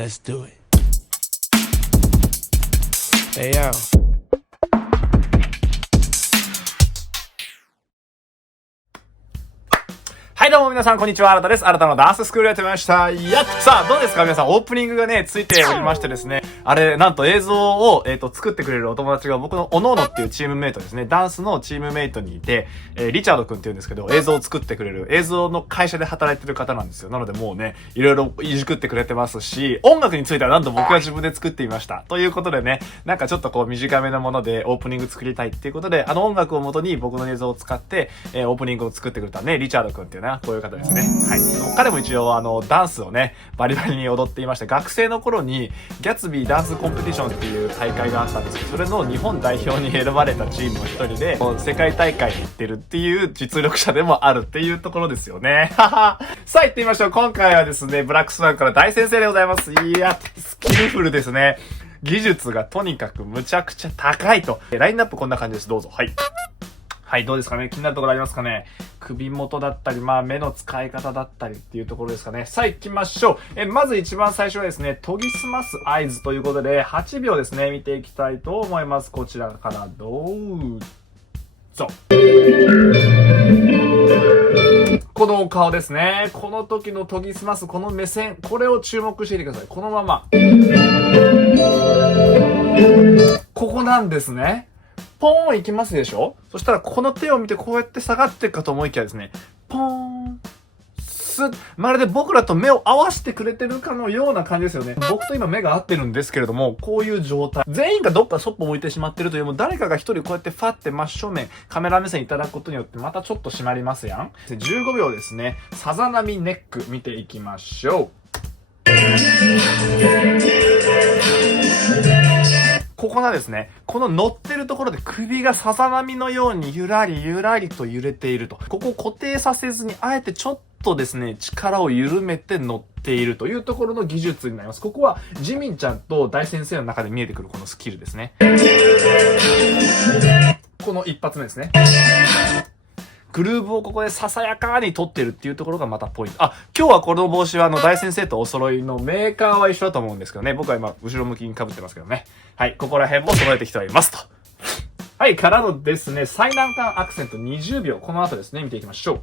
Let's do it. Hey yo.はいどうも皆さんこんにちは、新田です。新田のダンススクールやってまいりました。さあどうですか皆さん、オープニングがね、ついておりましてですね。あれ、なんと映像を、作ってくれるお友達が僕のおのおのっていうチームメイトですね。ダンスのチームメイトにいて、リチャードくんって言うんですけど、映像を作ってくれる、映像の会社で働いてる方なんですよ。なのでもうね、いろいろいじくってくれてますし、音楽についてはなんと僕が自分で作ってみました。ということでね、なんかちょっとこう短めのものでオープニング作りたいっていうことで、音楽を元に僕の映像を使って、オープニングを作ってくれたね、リチャードくんっていうな、こういう方ですね。はい。彼も一応ダンスをね、バリバリに踊っていました。学生の頃に、ギャツビーダンスコンペティションっていう大会があったんですけど、それの日本代表に選ばれたチームの一人で、世界大会に行ってるっていう実力者でもあるっていうところですよね。さあ行ってみましょう。今回はですね、ブラックスワンから大先生でございます。いや、スキルフルですね。技術がとにかくむちゃくちゃ高いと。ラインナップこんな感じです。どうぞ。はい。はい、どうですかね。気になるところありますかね。首元だったり、目の使い方だったりっていうところですかね。さあ行きましょう。まず一番最初はですね、研ぎ澄ます合図ということで、8秒ですね、見ていきたいと思います。こちらからどうぞ。このお顔ですね。この時の研ぎ澄ますこの目線、これを注目していてください。このまま。ここなんですね。ポーンいきますでしょ。そしたらこの手を見てこうやって下がっていくかと思いきやですね、ポーンスッ、まるで僕らと目を合わせてくれてるかのような感じですよね。僕と今目が合ってるんですけれども、こういう状態。全員がどっかそっぽ向いてしまってるというよりも、誰かが一人こうやってファって真正面、カメラ目線いただくことによってまたちょっと締まりますやん。15秒ですね。さざ波ネック見ていきましょう。ここなんですね。この乗ってるところで首がさざ波のようにゆらりゆらりと揺れていると。ここを固定させずに、あえてちょっとですね、力を緩めて乗っているというところの技術になります。ここはジミンちゃんと大先生の中で見えてくるこのスキルですね。この一発目ですね。グルーブをここでささやかに取ってるっていうところがまたポイント。今日はこの帽子は大先生とお揃いのメーカーは一緒だと思うんですけどね。僕は今、後ろ向きに被ってますけどね。はい、ここら辺も揃えてきておりますと。はい、からのですね、最難関アクセント20秒。この後ですね、見ていきましょう。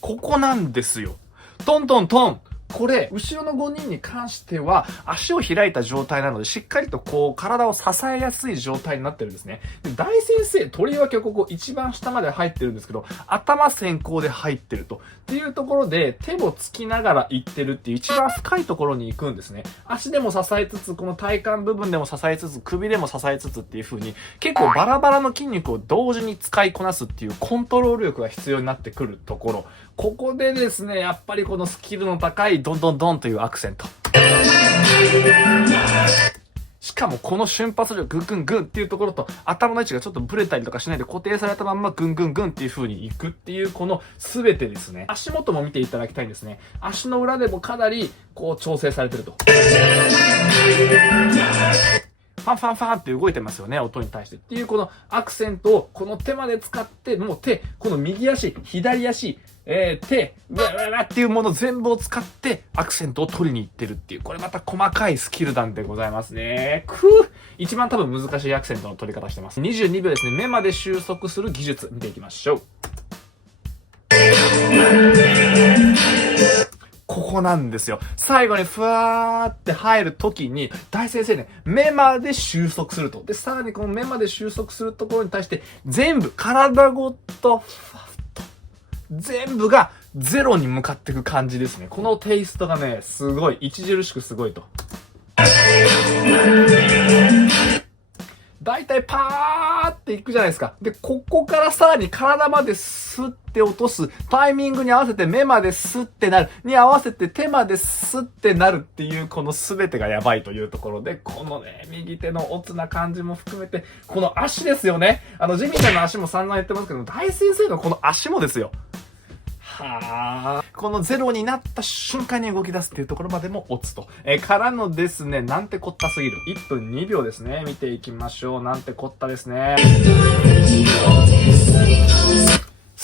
ここなんですよ。トントントン。これ、後ろの5人に関しては、足を開いた状態なので、しっかりとこう、体を支えやすい状態になってるんですね。で、大先生、とりわけここ一番下まで入ってるんですけど、頭先行で入ってると。っていうところで、手をつきながら行ってるっていう一番深いところに行くんですね。足でも支えつつ、この体幹部分でも支えつつ、首でも支えつつっていう風に、結構バラバラの筋肉を同時に使いこなすっていうコントロール力が必要になってくるところ。ここでですね、やっぱりこのスキルの高いドンドンドンというアクセント。しかもこの瞬発力グングングンっていうところと頭の位置がちょっとブレたりとかしないで固定されたまんまグングングンっていう風にいくっていうこの全てですね。足元も見ていただきたいんですね。足の裏でもかなりこう調整されてると。ファンファンファンって動いてますよね、音に対して。っていうこのアクセントをこの手まで使って、もう手、この右足、左足、手、うわうわっていうもの全部を使ってアクセントを取りに行ってるっていう、これまた細かいスキル弾でございますね。一番多分難しいアクセントの取り方してます。22秒ですね、目まで収束する技術見ていきましょう。ここなんですよ。最後にふわーって入るときに、大先生ね、目まで収束すると。で、さらにこの目まで収束するところに対して、全部、体ごと、ふわっと、全部がゼロに向かっていく感じですね。このテイストがね、すごい、著しくすごいと。だいたいパーっていくじゃないですか。で、ここからさらに体までスッて落とす。タイミングに合わせて目までスッてなる。に合わせて手までスッてなるっていうこの全てがやばいというところで、このね、右手のオツな感じも含めて、この足ですよね。ジミーちゃんの足も散々言ってますけど、大先生のこの足もですよ。このゼロになった瞬間に動き出すっていうところまでも落つと。からのですね、なんてこったすぎる。1分2秒ですね。見ていきましょう。なんてこったですね。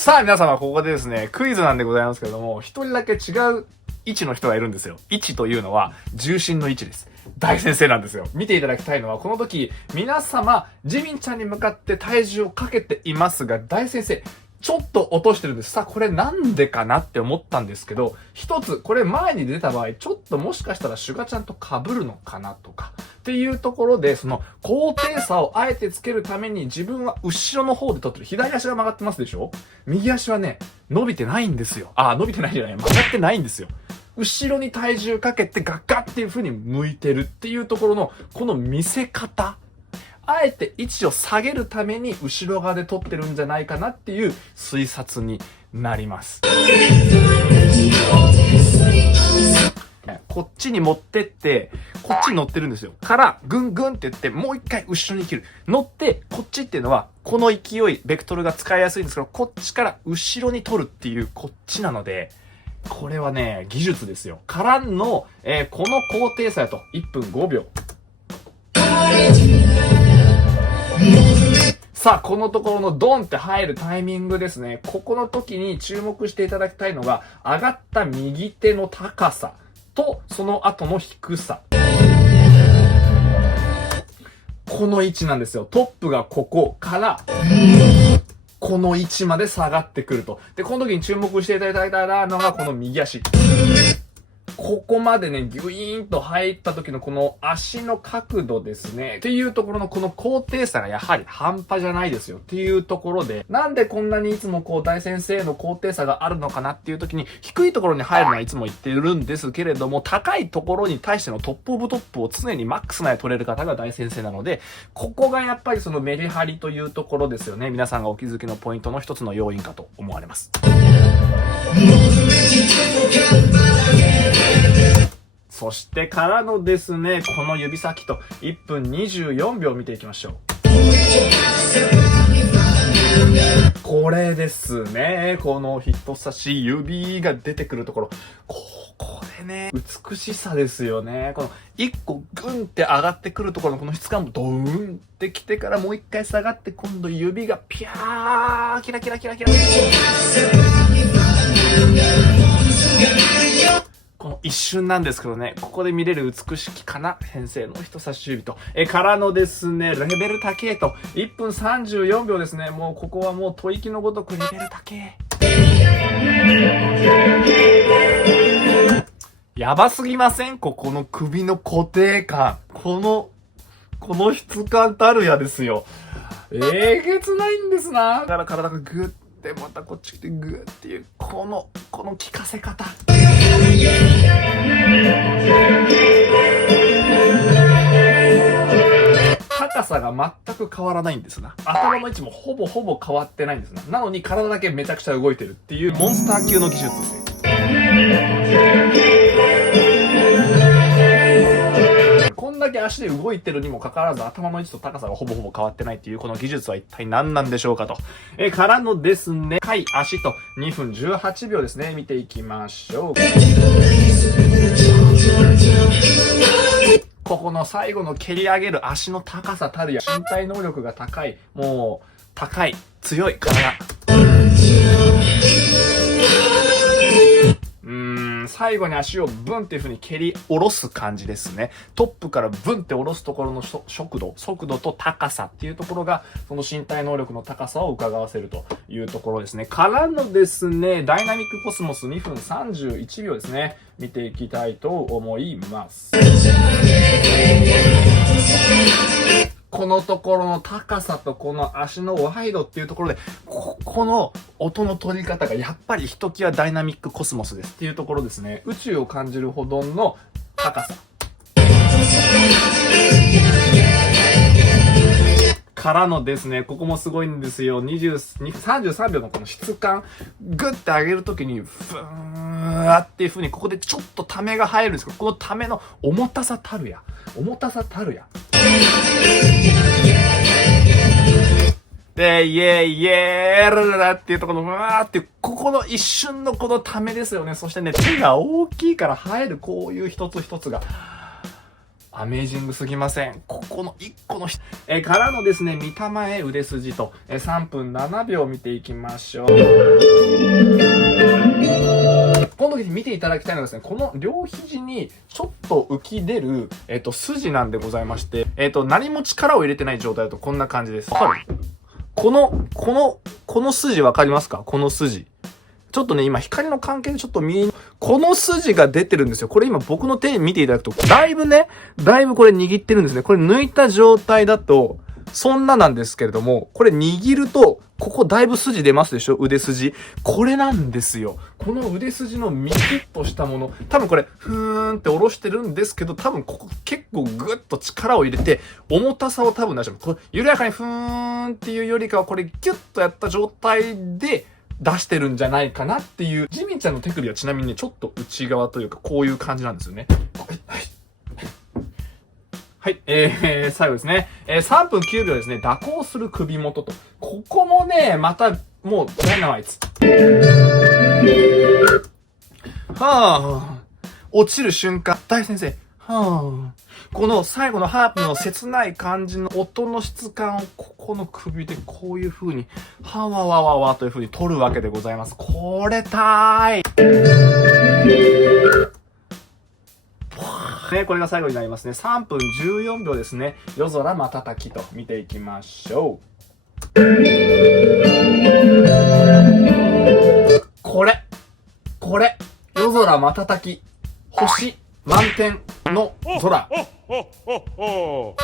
さあ皆様、ここでですね、クイズなんでございますけれども、一人だけ違う位置の人がいるんですよ。位置というのは、重心の位置です。大先生なんですよ。見ていただきたいのは、この時、皆様、ジミンちゃんに向かって体重をかけていますが、大先生、ちょっと落としてるんです。さあ、これなんでかなって思ったんですけど、一つ、これ前に出た場合、ちょっともしかしたらシュガちゃんと被るのかなとか、っていうところで、その高低差をあえてつけるために自分は後ろの方で取ってる。左足が曲がってますでしょ？右足はね、伸びてないんですよ。伸びてないじゃない。曲がってないんですよ。後ろに体重かけてガッガッっていう風に向いてるっていうところの、この見せ方。あえて位置を下げるために後ろ側で撮ってるんじゃないかなっていう推察になります。こっちに持ってって、こっちに乗ってるんですよ。から、ぐんぐんって言って、もう一回後ろに切る。乗って、こっちっていうのは、この勢い、ベクトルが使いやすいんですけど、こっちから後ろに取るっていう、こっちなので、これはね、技術ですよ。からの、この高低差やと、1分5秒。さあ、このところのドンって入るタイミングですね。ここの時に注目していただきたいのが、上がった右手の高さと、その後の低さ。この位置なんですよ。トップがここから、この位置まで下がってくると。で、この時に注目していただいたのが、この右足。ここまでね、ギュイーンと入った時のこの足の角度ですね。っていうところのこの高低差がやはり半端じゃないですよ。っていうところで、なんでこんなにいつもこう大先生の高低差があるのかなっていう時に、低いところに入るのはいつも言ってるんですけれども、高いところに対してのトップオブトップを常にマックスまで取れる方が大先生なので、ここがやっぱりそのメリハリというところですよね。皆さんがお気づきのポイントの一つの要因かと思われます。そしてからのですね、この指先と1分24秒見ていきましょう。これですね。この人差し指が出てくるところ。これね、美しさですよね。この1個グンって上がってくるところのこの質感もドーンってきてからもう一回下がって今度指がピャーキラキラキラキラ。この一瞬なんですけどね、ここで見れる美しきかな先生の人差し指と、からのですね、レベル高えと、1分34秒ですね。もうここはもう吐息のごとくレベル高え。やばすぎません？ここの首の固定感。この質感たるやですよ。えげつないんですな。だから体がグッて、またこっち来てグッっていう、この効かせ方。高さが全く変わらないんですな。頭の位置もほぼ変わってないんですな。なのに体だけめちゃくちゃ動いてるっていうモンスター級の技術ですね。こんだけ足で動いてるにもかかわらず頭の位置と高さがほぼ変わってないっていうこの技術は一体何なんでしょうかと。からのですね、深い足と2分18秒ですね。見ていきましょう。ここの最後の蹴り上げる足の高さたるや、身体能力が高い、もう高い、強い体。最後に足をブンっていう風に蹴り下ろす感じですね。トップからブンって下ろすところの速度と高さっていうところが、その身体能力の高さを伺わせるというところですね。からのですね、ダイナミックコスモス2分31秒ですね。見ていきたいと思います。このところの高さとこの足のワイドっていうところで、この音の取り方がやっぱりひときわダイナミックコスモスですっていうところですね。宇宙を感じるほどの高さ。からのですね、ここもすごいんですよ。33秒のこの質感、グッて上げるときに、ふーんっていう風に、ここでちょっとためが入るんですけど、このための重たさたるや。で、イエーイラララっていうところの、わーっていう、ここの一瞬のこのためですよね。そしてね、手が大きいから入るこういう一つ一つが、アメージングすぎません？ここの1個のからのですね、見たまえ腕筋と、3分7秒見ていきましょう。この時に見ていただきたいのはですね、この両肘にちょっと浮き出る、筋なんでございまして、何も力を入れてない状態だとこんな感じです。わかる？この筋わかりますか？この筋。ちょっとね、今光の関係でちょっとこの筋が出てるんですよ。これ今僕の手見ていただくと、だいぶこれ握ってるんですね。これ抜いた状態だと、そんななんですけれども、これ握ると、ここだいぶ筋出ますでしょ？腕筋。これなんですよ。この腕筋のミキッとしたもの。多分これ、ふーんって下ろしてるんですけど、多分ここ結構グッと力を入れて、重たさを多分出してます。これ、緩やかにふーんっていうよりかは、これギュッとやった状態で、出してるんじゃないかなっていう。ジミンちゃんの手首はちなみにね、ちょっと内側というか、こういう感じなんですよね。はい、最後ですね。3分9秒ですね。蛇行する首元と。ここもね、また、もう、ダイナマイツ。はぁ、落ちる瞬間。大先生。はぁ。この最後のハープの切ない感じの音の質感をここの首でこういう風に、はわわわわという風に取るわけでございます。これたーい。これが最後になりますね。3分14秒ですね。夜空瞬きと見ていきましょう。これ。夜空瞬き。星満天の空。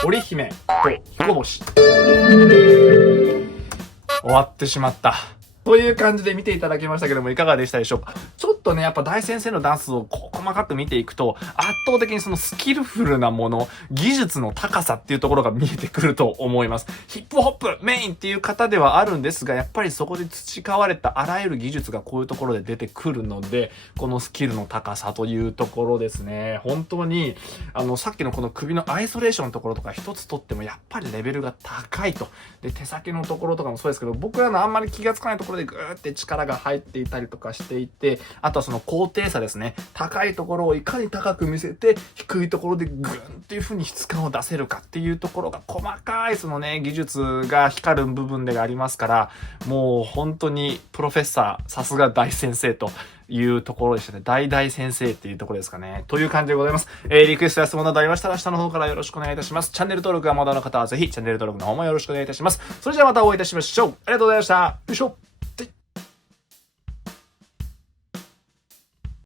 織姫と彦星。終わってしまった。という感じで見ていただきましたけども、いかがでしたでしょうか？ちょっとね、やっぱ大先生のダンスを細かく見ていくと、圧倒的にそのスキルフルなもの、技術の高さっていうところが見えてくると思います。ヒップホップメインっていう方ではあるんですが、やっぱりそこで培われたあらゆる技術がこういうところで出てくるので、このスキルの高さというところですね。本当に、さっきのこの首のアイソレーションのところとか一つとってもやっぱりレベルが高いと。で、手先のところとかもそうですけど、僕らのあんまり気がつかないところでグーって力が入っていたりとかしていて、あとはその高低差ですね。高いところをいかに高く見せて、低いところでグーンっていう風に質感を出せるかっていうところが細かいそのね、技術が光る部分でありますから、もう本当にプロフェッサー、さすが大先生というところでしたね。大先生っていうところですかね。という感じでございます。リクエストや質問などありましたら下の方からよろしくお願いいたします。チャンネル登録がまだの方はぜひチャンネル登録の方もよろしくお願いいたします。それじゃあまたお会いいたしましょう。ありがとうございました。よいしょ。